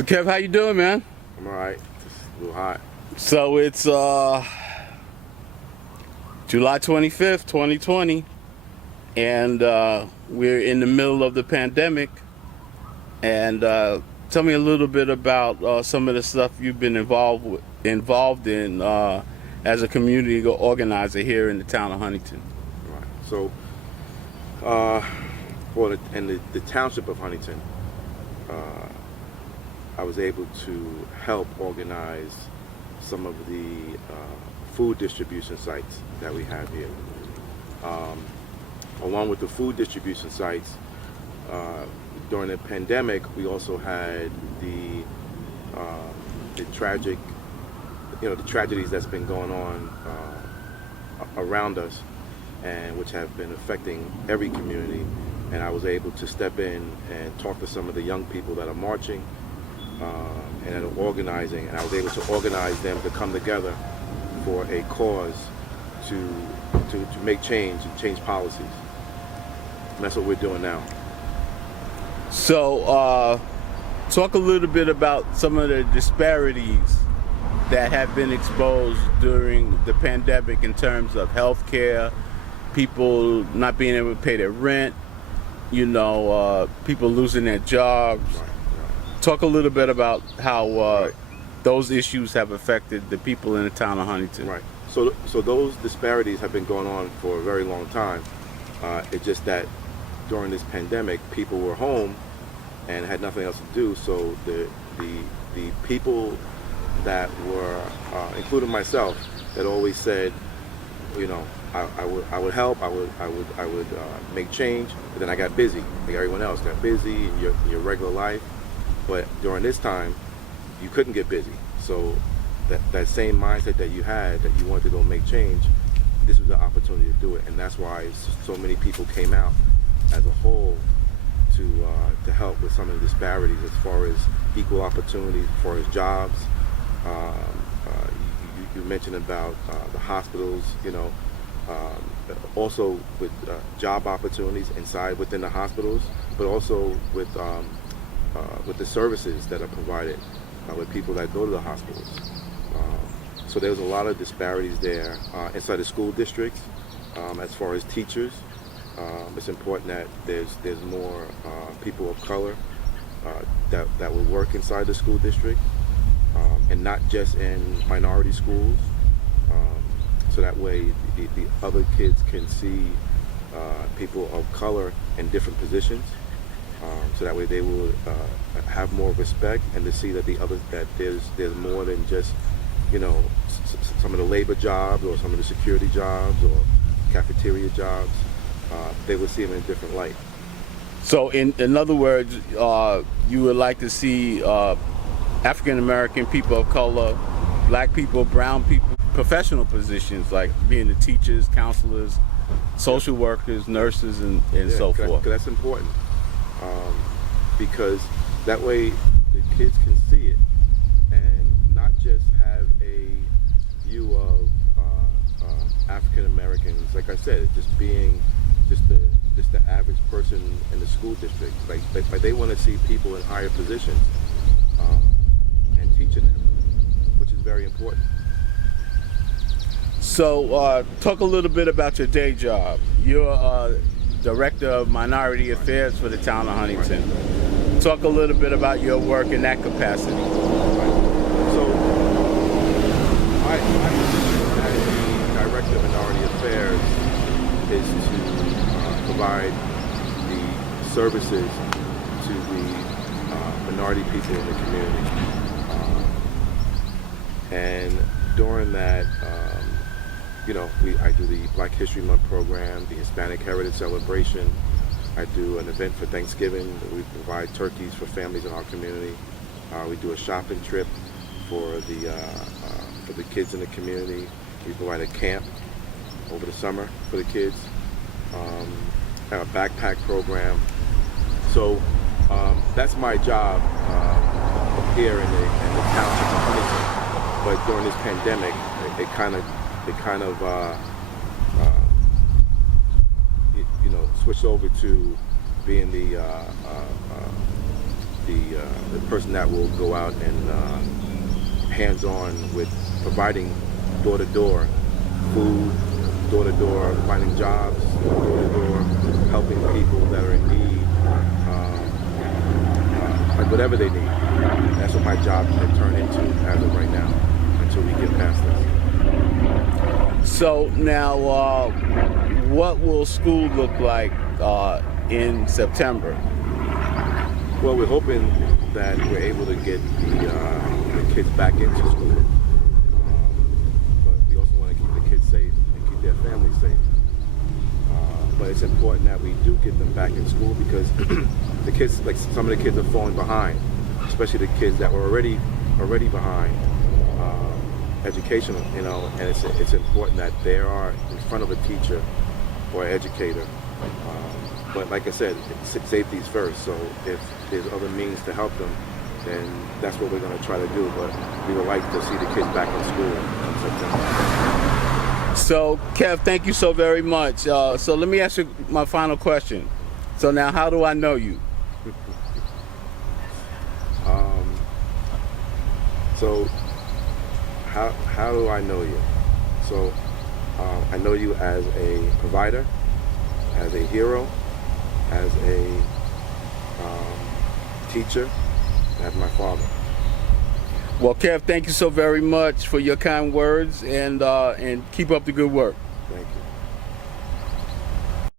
So Kev, how you doing, man? I'm alright. Just a little hot. So it's July 25th, 2020, and we're in the middle of the pandemic. And tell me a little bit about some of the stuff you've been involved in as a community organizer here in the town of Huntington. Right. So, in the Township of Huntington, I was able to help organize some of the food distribution sites that we have here. Along with the food distribution sites, during the pandemic, we also had the tragic, the tragedies that's been going on around us, and which have been affecting every community. And I was able to step in and talk to some of the young people that are marching and that are organizing, and I was able to organize them to come together for a cause to make change and change policies. And that's what we're doing now. So talk a little bit about some of the disparities that have been exposed during the pandemic in terms of health care, people not being able to pay their rent, people losing their jobs. Right. Talk a little bit about how those issues have affected the people in the town of Huntington. Right. So those disparities have been going on for a very long time. It's just that during this pandemic, people were home and had nothing else to do. So the people that were, including myself, that always said, I would help, I would make change, but then I got busy. Like everyone else got busy in your regular life. But during this time, you couldn't get busy. So that same mindset that you had, that you wanted to go make change, this was the opportunity to do it. And that's why so many people came out as a whole to help with some of the disparities as far as equal opportunities, as far as jobs. You mentioned about the hospitals, also with job opportunities within the hospitals, but also with the services that are provided with people that go to the hospitals. So there's a lot of disparities there inside the school districts. As far as teachers, it's important that there's more people of color that will work inside the school district, and not just in minority schools. So that way the other kids can see people of color in different positions. So that way they will have more respect, and to see that there's more than just some of the labor jobs or some of the security jobs or cafeteria jobs. They will see them in a different light. So in other words, you would like to see African American people of color, black people, brown people, professional positions like being the teachers, counselors, social workers, nurses, and so forth. That's important. Because that way the kids can see it and not just have a view of African Americans, like I said, just being just the average person in the school district. Like they want to see people in higher positions and teaching them, which is very important. So talk a little bit about your day job. You're Director of Minority Affairs for the town of Huntington. Right. Talk a little bit about your work in that capacity. Right. So, as the Director of Minority Affairs is to provide the services to the minority people in the community. And during that, I do the Black History Month program, the Hispanic Heritage Celebration. I do an event for Thanksgiving. We provide turkeys for families in our community. We do a shopping trip for the kids in the community. We provide a camp over the summer for the kids. Have a backpack program. So that's my job here in the Township of Huntington. But during this pandemic, it kind of switched over to being the the person that will go out and hands-on with providing door-to-door food, door-to-door finding jobs, door-to-door helping people that are in need, like whatever they need. That's what my job can turn into as of right now, until we get past this. So now, what will school look like in September? Well, we're hoping that we're able to get the kids back into school, but we also want to keep the kids safe and keep their families safe. But it's important that we do get them back in school, because the kids, like some of the kids, are falling behind, especially the kids that were already behind educational, and it's important that they are in front of a teacher or educator. But like I said, safety is first. So if there's other means to help them, then that's what we're going to try to do. But we would like to see the kids back in school in September. So, Kev, thank you so very much. So let me ask you my final question. So now, how do I know you? So how do I know you? So I know you as a provider, as a hero, as a teacher, as my father. Well, Kev, thank you so very much for your kind words, and keep up the good work. Thank you.